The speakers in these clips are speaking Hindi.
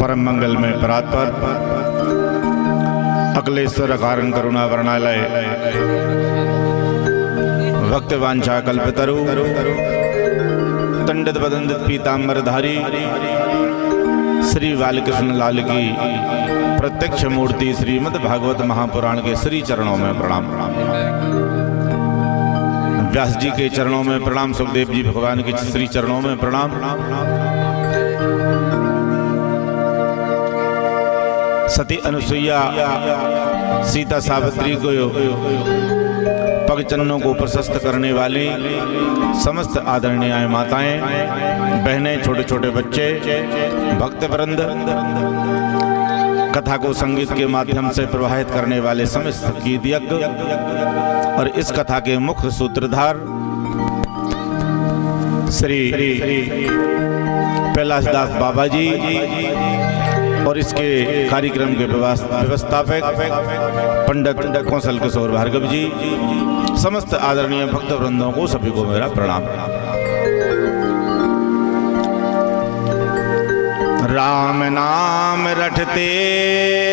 परम मंगल में परात्पर अकलेश्वर कारण करुणा वर्णालय भक्त वांछा कल्पतरु दंडित बदंडित पीतांबरधारी श्री बालकृष्ण लाल की प्रत्यक्ष मूर्ति श्रीमद् भागवत महापुराण के श्री चरणों में प्रणाम। व्यास जी के चरणों में प्रणाम, सुखदेव जी भगवान के श्री चरणों में प्रणाम। सती अनुसुईया सीता सावित्री को पगचन्नों को प्रशस्त करने वाली समस्त आदरणीय माताएं, बहनें, छोटे छोटे बच्चे, भक्त वृंद, कथा को संगीत के माध्यम से प्रवाहित करने वाले समस्त गीतज्ञ और इस कथा के मुख्य सूत्रधार श्री कैलाशदास बाबा जी और इसके कार्यक्रम के व्यवस्थापक पंडित कौशल किशोर भार्गव जी, समस्त आदरणीय भक्त वृंदों को सभी को मेरा प्रणाम। राम नाम रटते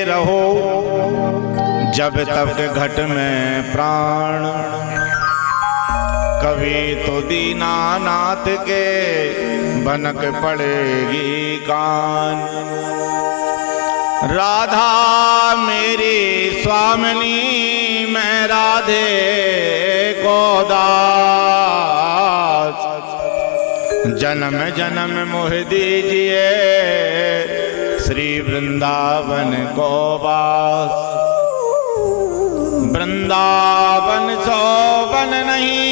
रहो जब तक घट में प्राण, कभी तो दीनानाथ के भनक पड़ेगी कान। राधा मेरी स्वामिनी मैं राधे को दास, जन्म जन्म मोह दीजिए श्री वृंदावन को वास। वृंदावन सोवन नहीं,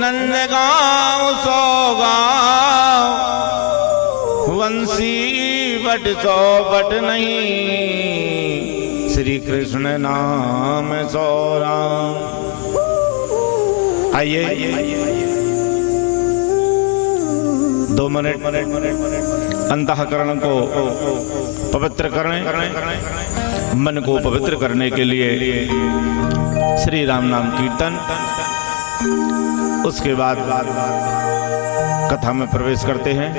नंदगांव सो गाँव, वंशी बट सो बट नहीं, श्री कृष्ण नाम सो राम। आइए 2 मिनट अंतःकरण को पवित्र करें। मन को पवित्र करने के लिए श्री राम नाम कीर्तन, उसके बाद कथा में प्रवेश करते हैं।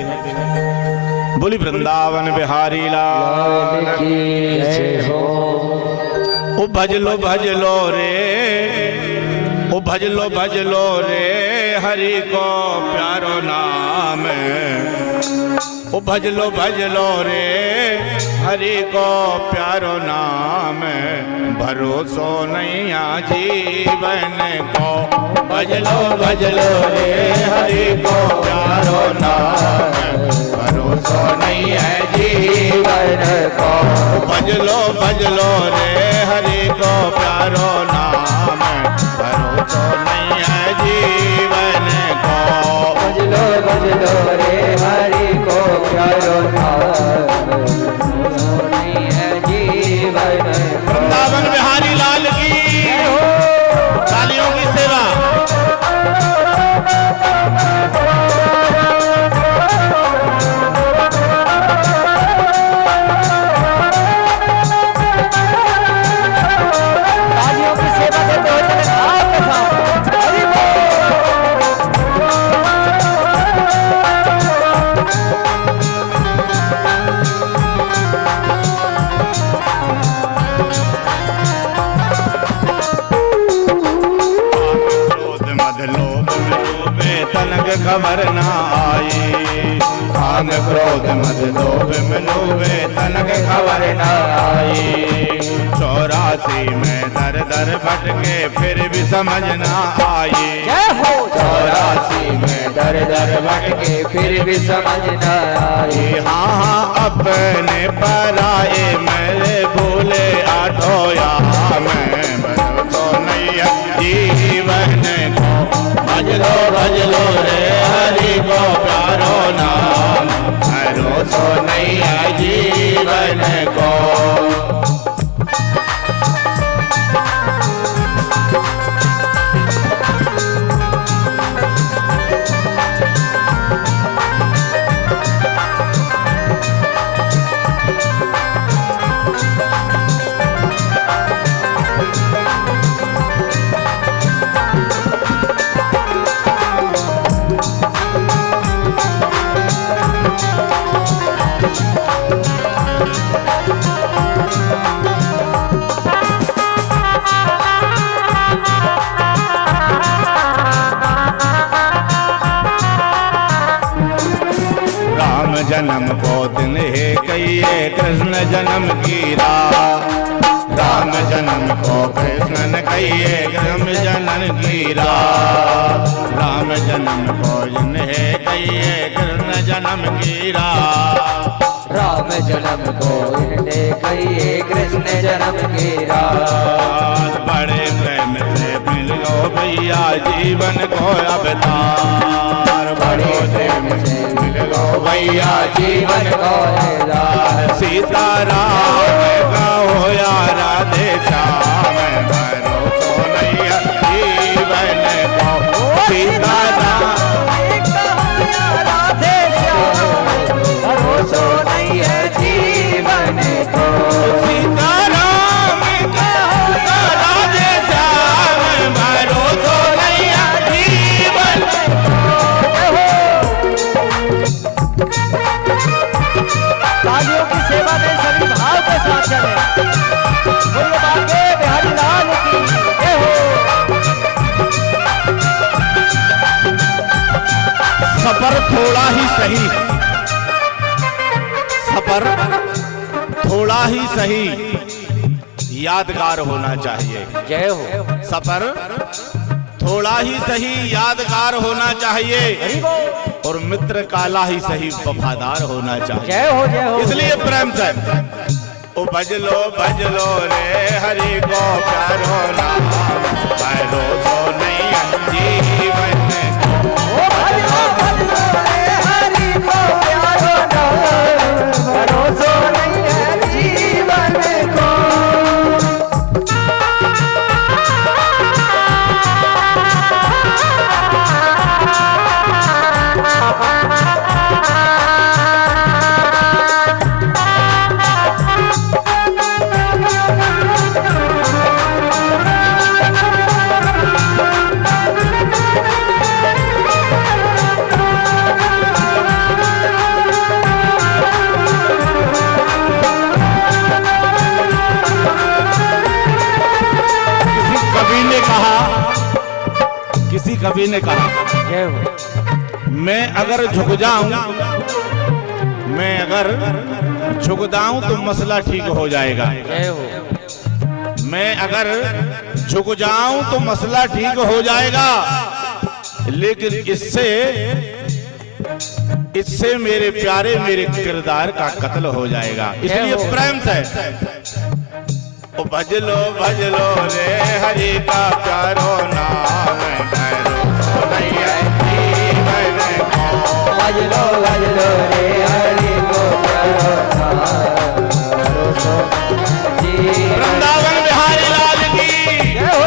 बोली वृंदावन बिहारी लाल की जय हो। ओ भज लो रे, ओ भज लो रे हरि को प्यारो नाम। ओ भज लो रे हरि को प्यारो नाम, भरोसो नैया जीवन को। भज लो रे हरि को प्यारो नाम, भरोसो नहीं है जीवन को। भज लो रे हरि को प्यारो नाम, भरोसो नहीं है जीवन को। भज लो रे हरि को प्यारो नाम, भरोसो नहीं है जीवन। वृंदावन बिहारी लाल की तालियों की सेवा। खबर ना आई, काम क्रोध मद लोभ में लोभे तनक खबर ना आई। 84 में दर दर भटके फिर भी समझ ना आई। 84 में दर दर भटके फिर भी समझ ना आई। हाँ अपने पराए मेरे भूले आठोया में, भरोसो नहीं है जीवन को। भज लो रे हरि को प्यारो नाम, भरोसो नहीं है जीवन को। जन्म को दिन है कहिए कृष्ण जन्म की रात। राम जन्म को कृष्ण न कहिए कृष्ण जन्म की रात। राम जन्म को दिन है कहिए कृष्ण जन्म की रात। राम जन्म को इनने कहिए कृष्ण जन्म की रात। बड़े प्रेम से मिल लो भैया जीवन को अवतार। बड़े प्रेम से मिल लो भैया जीवन को अवतार। सीताराम का हो या राधे श्याम भरोसो नैया जीवन को। सीताराम राधे श्याम भरोसो नहीं है जीवन को। सीताराम का हो राधे श्याम भरोसो नैया जीवन तालियों की सेवा में सभी भाव के साथ चले। बोलो बाके बिहारी लाल की जय हो। सफर थोड़ा ही सही, सफर थोड़ा ही सही यादगार होना चाहिए। जय हो। सफर थोड़ा ही सही यादगार होना चाहिए और मित्र काला ही सही वफादार होना चाहिए। जय हो जय हो। इसलिए प्रेम से ओ भज लो रे हरि को प्यारो नाम भरोसो नहीं जीवन को। ओ भज लो रे हरि को प्यारो नाम भरोसो नहीं है जीवन को। किसी कवि ने कहा जय हो। मैं अगर झुक जाऊं तो मसला ठीक हो जाएगा। जय हो। मैं अगर झुक जाऊं तो मसला ठीक हो जाएगा, लेकिन इससे मेरे प्यारे मेरे किरदार का कत्ल हो जाएगा। इसलिए प्रेम से ओ भज लो रे हरि का प्यारो नाम भरोसो नहीं है जीवन को। भज लो रे हरि को प्यारो नाम भरोसो जीवन। वृंदावन बिहारी लाल की जय हो।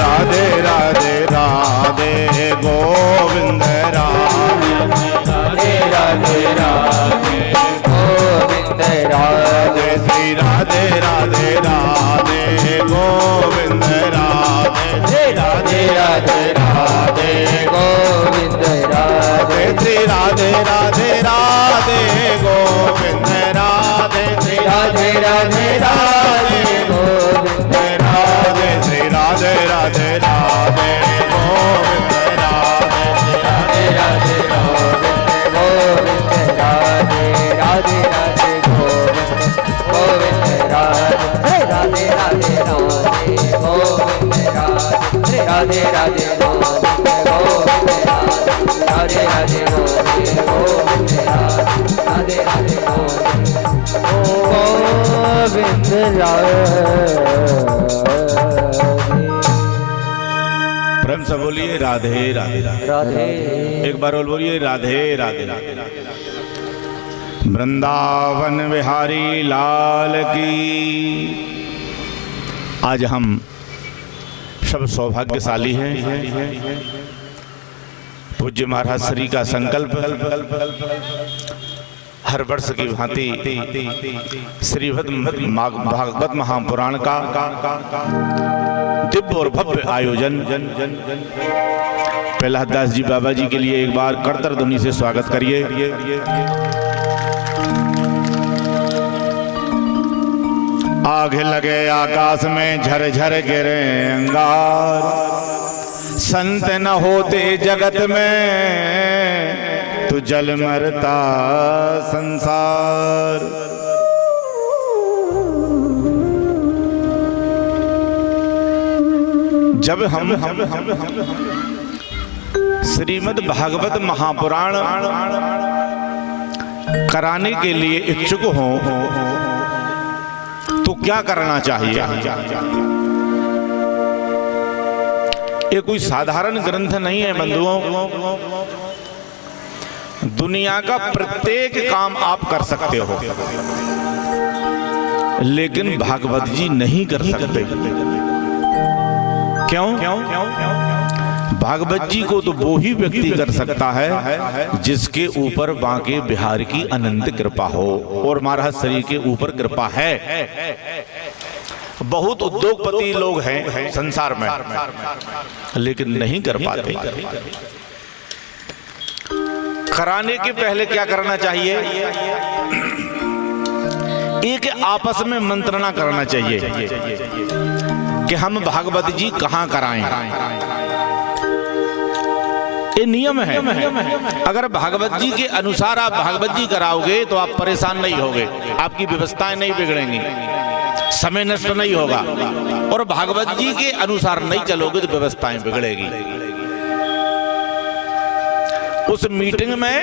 राधे राधे गोविंद गोविंद राधे राधे गोविंद गोविंद राधे राधे गोविंद प्रेम से बोलिए राधे राधे राधे। एक बार और बोलिए राधे राधे राधे। वृंदावन बिहारी लाल की। आज हम सब सौभाग्यशाली हैं। पूज्य महाराज श्री का संकल्प हर वर्ष की भांति श्रीमद् भागवत महापुराण का दिव्य और भव्य आयोजन। प्रहलाद दास जी बाबा जी के लिए एक बार करतर ध्वनि से स्वागत करिए। आग लगे आकाश में झरझर गिरे अंगार, संत न होते जगत में तो जल मरता संसार। जब हम श्रीमद् भागवत महापुराण कराने के लिए इच्छुक हों तो क्या करना चाहिए? ये कोई साधारण ग्रंथ नहीं है बंधुओं। दुनिया का प्रत्येक काम आप कर सकते हो, लेकिन भागवत जी नहीं कर सकते। क्यों? भागवत जी को तो वो ही व्यक्ति कर सकता है जिसके ऊपर बांके बिहार की अनंत कृपा हो, और महाराज श्री के ऊपर कृपा है। बहुत उद्योगपति लोग हैं संसार में, लेकिन नहीं कर पाते। कराने के पहले क्या करना चाहिए? एक आपस में मंत्रणा करना चाहिए कि हम भागवत जी कहां कराएं। ये नियम है। अगर भागवत जी के अनुसार आप भागवत जी कराओगे तो आप परेशान नहीं होगे, आपकी व्यवस्थाएं नहीं बिगड़ेंगी, समय नष्ट नहीं होगा। और भागवत जी के अनुसार नहीं चलोगे तो व्यवस्थाएं बिगड़ेगी। उस मीटिंग में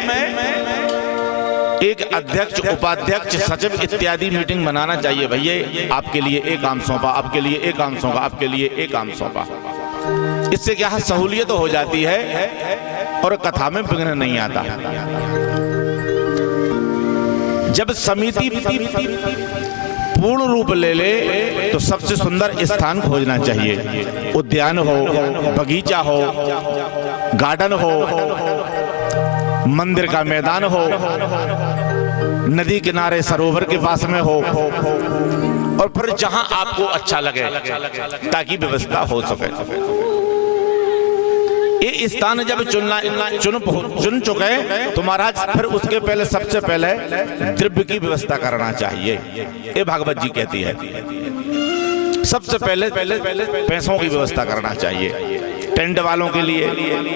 एक अध्यक्ष, उपाध्यक्ष, सचिव इत्यादि मीटिंग बनाना चाहिए। भैया आपके लिए एक काम सौंपा, आपके लिए एक काम सौंपा, आपके लिए एक काम सौंपा। इससे क्या है, सहूलियत हो जाती है और कथा में विघ्न नहीं आता। जब समिति पूर्ण रूप ले ले तो सबसे सुंदर स्थान खोजना चाहिए। उद्यान हो, बगीचा हो, गार्डन हो, मंदिर का मैदान हो, नदी किनारे सरोवर के पास में हो, और फिर जहां आपको अच्छा लगे ताकि व्यवस्था हो सके। ये स्थान जब चुन चुके तो महाराज फिर उसके पहले सबसे पहले द्रव्य की व्यवस्था करना चाहिए। ये भागवत जी कहती है सबसे पहले पैसों की व्यवस्था करना चाहिए। टेंट वालों के लिए,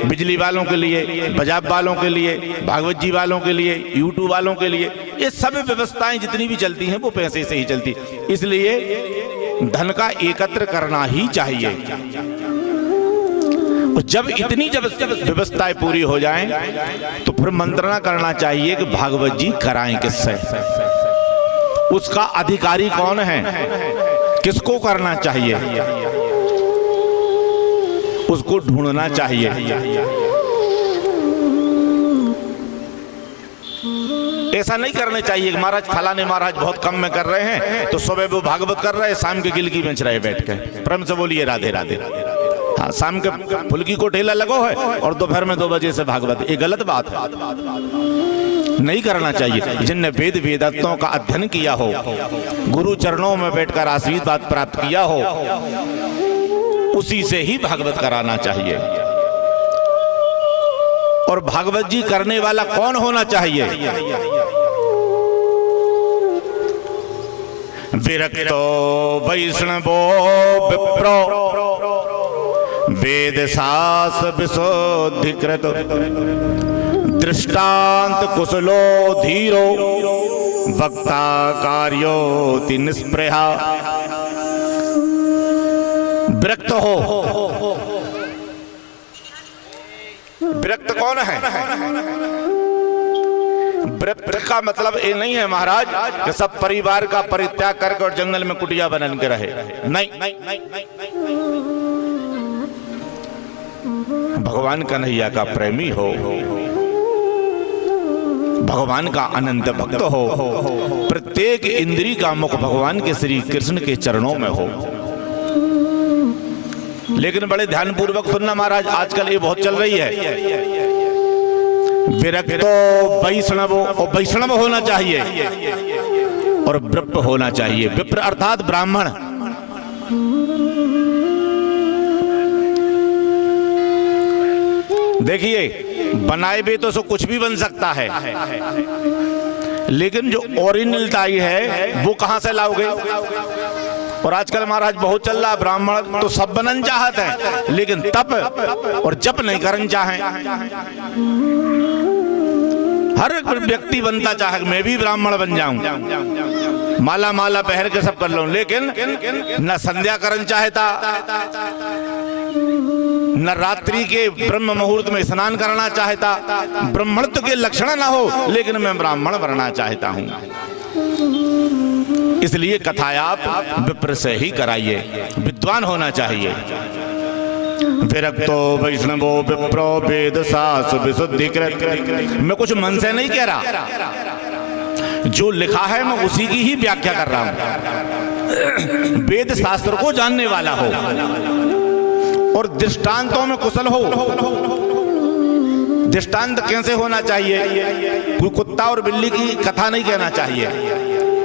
बिजली वालों के लिए, बजाब वालों के लिए, भागवत जी वालों के लिए, यूट्यूब वालों के लिए, ये सब व्यवस्थाएं जितनी भी चलती हैं वो पैसे से ही चलती। इसलिए धन का एकत्र करना ही चाहिए। जब इतनी व्यवस्थाएं पूरी हो जाएं तो फिर मंत्रणा करना चाहिए कि भागवत जी कराएं किससे, उसका अधिकारी कौन है, किसको करना चाहिए, उसको ढूंढना चाहिए। ऐसा नहीं करने चाहिए कि महाराज फलाने महाराज बहुत कम में कर रहे हैं तो सुबह वो भागवत कर रहे हैं, शाम के गिलकी बेच रहे बैठ के। प्रेम से बोलिए राधे राधे। हाँ, शाम के फुल्की को ठेला लगो है और दोपहर में 2 बजे से भागवत। ये गलत बात है, नहीं करना चाहिए। जिनने वेद वेदांतों का अध्ययन किया हो, गुरु चरणों में बैठकर आशीर्वाद प्राप्त किया हो, उसी से ही भागवत कराना चाहिए। और भागवत जी करने वाला कौन होना चाहिए? विरक्तो वैष्णवो विप्रो वेद शास्त्र विशुद्धिकृत दृष्टांत कुशलो धीरो वक्ता कार्योति निष्प्रहा। विरक्त हो। विरक्त कौन है? विरक्त का मतलब ये नहीं है महाराज कि सब परिवार का परित्याग करके और जंगल में कुटिया बन के रहे। नहीं, भगवान कन्हैया का प्रेमी हो, भगवान का अनंत भक्त हो, प्रत्येक इंद्री का मुख भगवान के श्री कृष्ण के चरणों में हो, लेकिन बड़े ध्यानपूर्वक सुनना महाराज, आजकल ये बहुत चल रही है। विरक्तो वैष्णवो, और वैष्णव होना चाहिए और विप्र होना चाहिए। विप्र अर्थात ब्राह्मण। देखिए, बनाए भी तो सो कुछ भी बन सकता है, लेकिन जो ओरिजिनलता है वो कहां से लाओगे? और आजकल महाराज बहुत चल रहा, ब्राह्मण तो सब बनन चाहते हैं, लेकिन तप और जप नहीं करन चाहे। हर एक व्यक्ति बनता चाहे मैं भी ब्राह्मण बन जाऊं, माला माला पहन के सब कर लूं, लेकिन न संध्या करन चाहता, न रात्रि के ब्रह्म मुहूर्त में स्नान करना चाहता। ब्राह्मणत्व के लक्षण ना हो, लेकिन मैं ब्राह्मण बनना चाहता हूं। इसलिए कथाएं आप विप्र से ही कराइए, विद्वान होना चाहिए। विरक्तो वैष्णवो विप्रो वेद शास्त्र विशुद्धिकृत। मैं कुछ मन से नहीं कह रहा, जो लिखा है मैं उसी की ही व्याख्या कर रहा हूं। वेद शास्त्र को जानने वाला हो और दृष्टांतों में कुशल हो। दृष्टांत कैसे होना चाहिए? कोई कुत्ता और बिल्ली की कथा नहीं कहना चाहिए,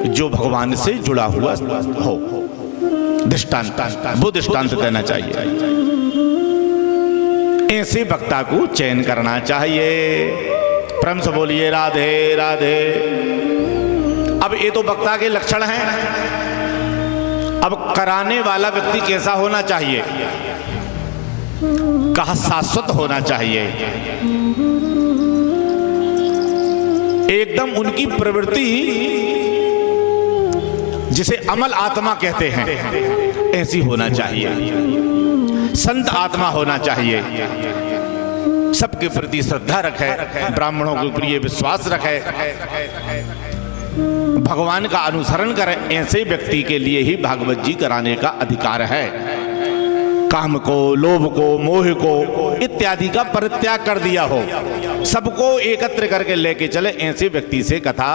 जो भगवान से जुड़ा हुआ हो दृष्टांत, वो दृष्टांत देना चाहिए। ऐसे वक्ता को चयन करना चाहिए। प्रेम से बोलिए राधे राधे। अब ये तो वक्ता के लक्षण हैं। अब कराने वाला व्यक्ति कैसा होना चाहिए? कहा शाश्वत होना चाहिए। एकदम उनकी प्रवृत्ति जिसे अमल आत्मा कहते हैं, ऐसी होना चाहिए। संत आत्मा होना चाहिए। सबके प्रति श्रद्धा रखे, ब्राह्मणों के प्रिय विश्वास रखे, भगवान का अनुसरण करे। ऐसे व्यक्ति के लिए ही भागवत जी कराने का अधिकार है। काम को, लोभ को, मोह को इत्यादि का परित्याग कर दिया हो, सबको एकत्र करके लेके चले, ऐसे व्यक्ति से कथा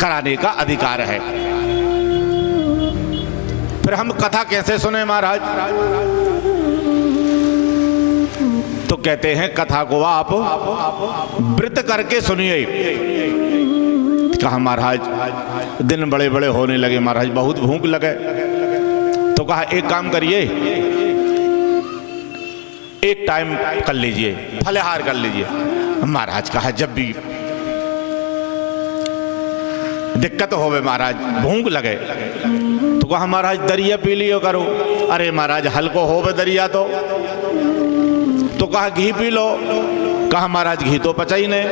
कराने का अधिकार है। फिर हम कथा कैसे सुने महाराज? तो कहते हैं कथा को आप व्रत करके सुनिए। कहा महाराज दिन बड़े बड़े होने लगे, महाराज बहुत भूख लगे, तो कहा एक काम करिए, एक टाइम कर लीजिए, फलाहार कर लीजिए। महाराज कहा जब भी दिक्कत होवे महाराज, भूख लगे, तो कहा महाराज दरिया पी लियो करो। अरे महाराज हल्को होवे दरिया तो कहा घी पी लो। कहा महाराज घी तो पचा ही नहीं,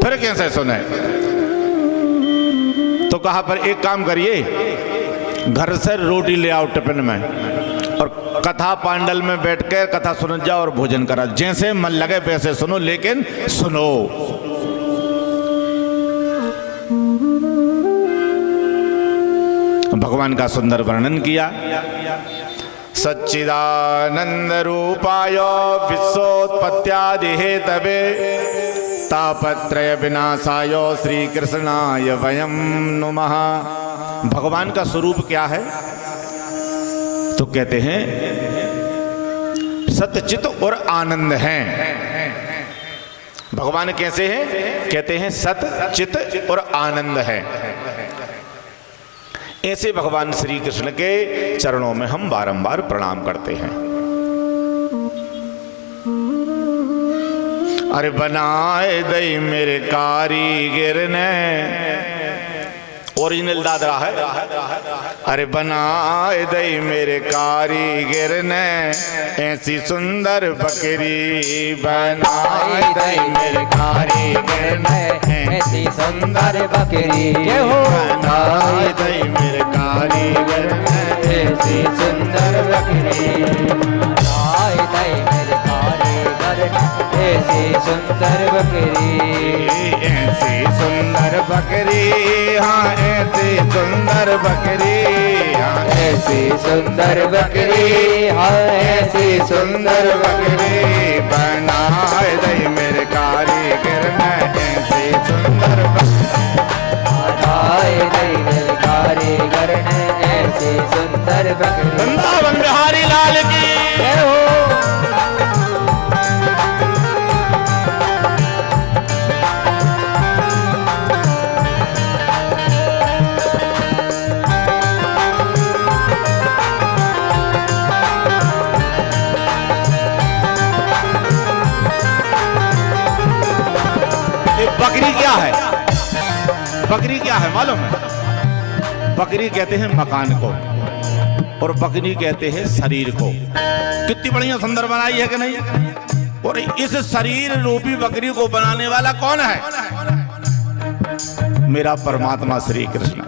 फिर कैसे सुने? तो कहा पर एक काम करिए, घर से रोटी ले आओ टिफिन में, और कथा पांडल में बैठ कर कथा सुन जाओ और भोजन करा। जैसे मन लगे वैसे सुनो, लेकिन सुनो। भगवान का सुंदर वर्णन किया। सच्चिदानंद रूपाय विश्वोत्पत्त्यादि हेतवे तापत्रय विनाशाय श्री कृष्णाय वयं नुमः। भगवान का स्वरूप क्या है? तो कहते हैं सतचित और आनंद हैं। भगवान कैसे हैं? कहते हैं सतचित और आनंद है। ऐसे भगवान श्री कृष्ण के चरणों में हम बारंबार प्रणाम करते हैं। अरे बनाए दई मेरे कारीगर ने, ओरिजिनल दादरा है। अरे बनाए दई मेरे कारीगर ने, ऐसी सुंदर बकरी बनाए दई मेरे कारीगर ने, ऐसी सुंदर बकरी बनाए दई मेरे कारीगर ने, ऐसी सुंदर बकरी बनाए दई मेरे कारीगर ने, ऐसी सुंदर बकरी, ऐसी सुंदर बकरी, हाँ ऐसी सुंदर बकरी, हाँ ऐसी सुंदर बकरी, हाँ ऐसी सुंदर बकरी बनाए दई मेरे कारीगर ने, ऐसी सुंदर बनाए दई मेरे कारीगर ने, ऐसी सुंदर बकरी। लाल की। जय हो। बकरी क्या है? बकरी क्या है मालूम है? बकरी कहते हैं मकान को, और बकरी कहते हैं शरीर को। कितनी बढ़िया सुंदर बनाई है कि नहीं? और इस शरीर रूपी बकरी को बनाने वाला कौन है? मेरा परमात्मा श्री कृष्ण।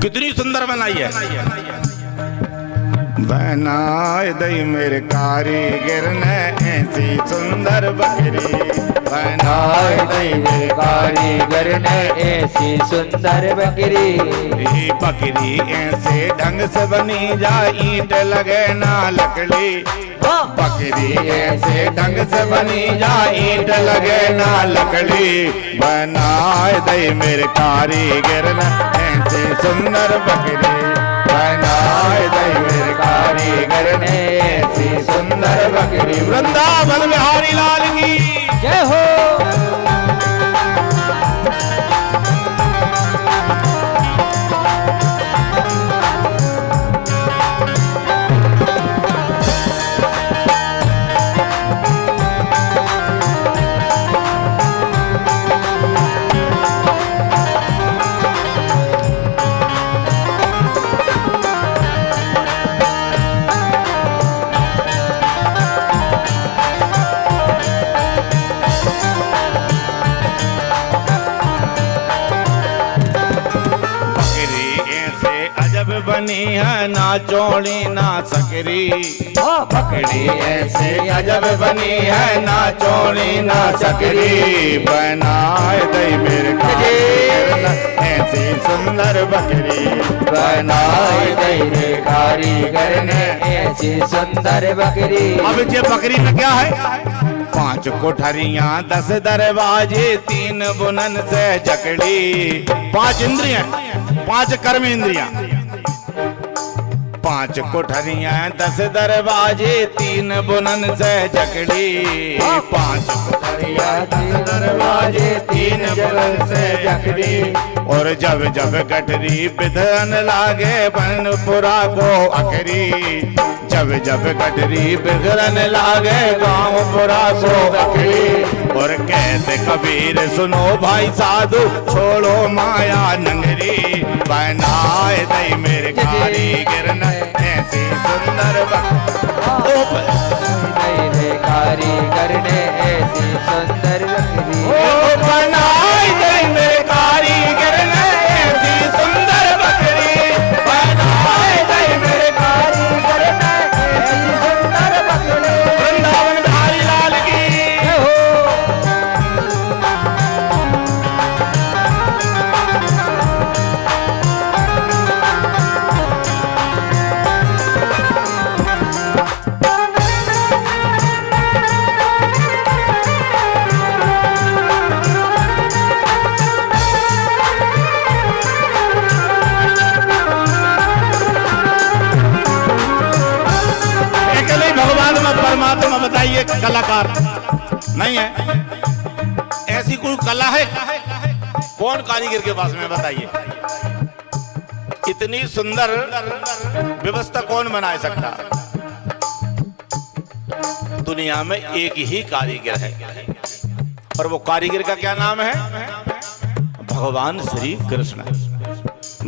कितनी सुंदर बनाई है। बनाए दई मेरे कारीगर ने ऐसी सुंदर बकरी, बनाए दई मेरे कारीगर ने ऐसी सुंदर बकरी। ये बकरी ऐसे ढंग से बनी जा, ईंट लगे ना लकड़ी। बकरी ऐसे ढंग से बनी जा, ईंट लगे ना लकड़ी। बनाए दई मेरे कारीगर ने ऐसी सुंदर बकरी, बनाए दई मेरे कारीगर ने ऐसी सुंदर बकरी। वृंदावन बिहारी लाल की जय हो। बनी है ना चौड़ी ना सकरी। बकरी ऐसे अजब बनी है ना चौड़ी ना सकरी। बनाए दई मेरे कारीगर ने ऐसी सुंदर बकरी, बनाए दई मेरे कारीगर ने ऐसी सुंदर बकरी। अब ये बकरी में क्या है? 5 कोठरियां 10 दरवाजे 3 बुनन से जकड़ी। 5 इंद्रियां, 5 कर्म इंद्रियां, 5 कोठरियां 10 दरवाजे 3 बुनन से जकड़ी। 5 कोठरियां 10 दरवाजे 3 बुनन से जकड़ी। और जब जब गठरी बिधन लागे बनपुरा को अकरी। जब जब गठरी बिगड़न लागे गाँव पुरा सो अकड़ी। और कहते कबीर सुनो भाई साधु छोड़ो माया नंगरी। बनाए दई मेरे कारीगर ने ऐसी सुंदर मेरे कारीगर ने ऐसी सुंदर बकरी। बनाए दई मेरे कारीगर ने ऐसी सुंदर बकरी। बनाए दई मेरे कारीगर ने ऐसी सुंदर बकरी। वृंदावन बिहारी लाल की जय हो। परमात्मा बताइए कलाकार नहीं है? ऐसी कोई कला है? कौन कारीगर के पास में बताइए? इतनी सुंदर व्यवस्था कौन बना सकता? दुनिया में एक ही कारीगर है, और वो कारीगर का क्या नाम है? भगवान श्री कृष्ण।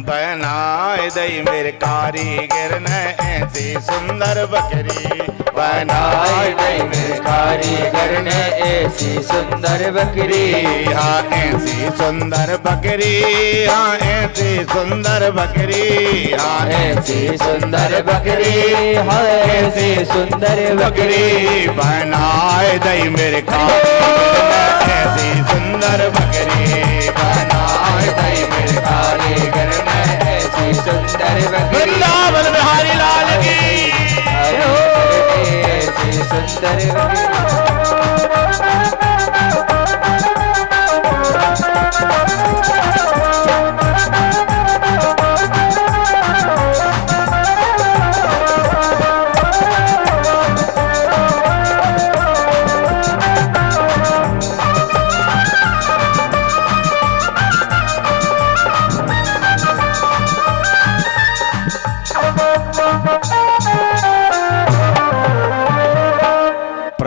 बनाए दई मेरे कारीगर ने ऐसी सुंदर बकरी। बनाए दई मेरे कारीगर ने ऐसी सुंदर बकरी। हाँ ऐसी सुंदर बकरी, हाँ ऐसी सुंदर बकरी, हाँ ऐसी सुंदर बकरी, हाँ ऐसी सुंदर बकरी। बनाए दई मेरे कारीगर ने ऐसी सुंदर बकरी। बनाए दई मेरे कारीगर ने ऐसी सुंदर बकरी। वृंदावन बिहारी लाल की ऐसी सुंदर बकरी।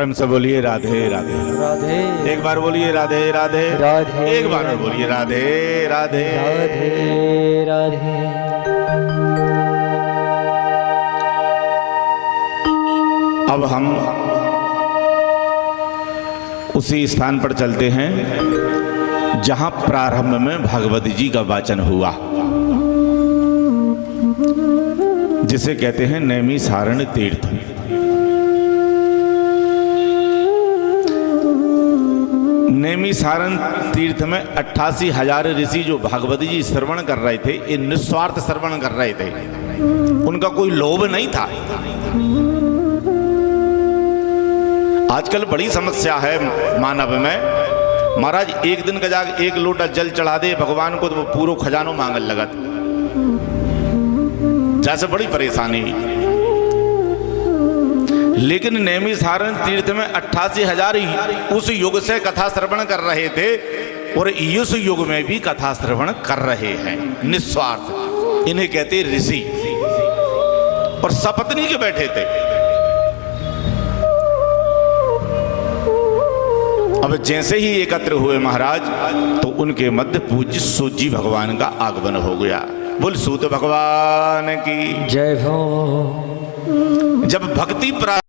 प्रेम से बोलिए राधे राधे। राधे एक बार बोलिए राधे राधे। राधे। एक बार और बोलिए राधे राधे। राधे राधे। अब हम उसी स्थान पर चलते हैं जहां प्रारंभ में भगवत जी का वाचन हुआ, जिसे कहते हैं नैमिषारण्य तीर्थ। नैमिषारण्य तीर्थ में 88,000 ऋषि जो भगवत जी श्रवण कर रहे थे, ये निस्वार्थ श्रवण कर रहे थे, उनका कोई लोभ नहीं था। आजकल बड़ी समस्या है मानव में, महाराज एक दिन का जाके एक लोटा जल चढ़ा दे भगवान को तो वो पूरा खजानो मांगल लगत, जैसे बड़ी परेशानी। लेकिन नैमिषारण्य तीर्थ में 88,000 उस युग से कथा श्रवण कर रहे थे और इस युग में भी कथा श्रवण कर रहे हैं निस्वार्थ। इन्हें कहते ऋषि, और सपत्नी के बैठे थे। अब जैसे ही एकत्र हुए महाराज, तो उनके मध्य पूज्य सूत जी भगवान का आगमन हो गया। बोल सूत भगवान की जय हो। जब भक्ति प्रारंभ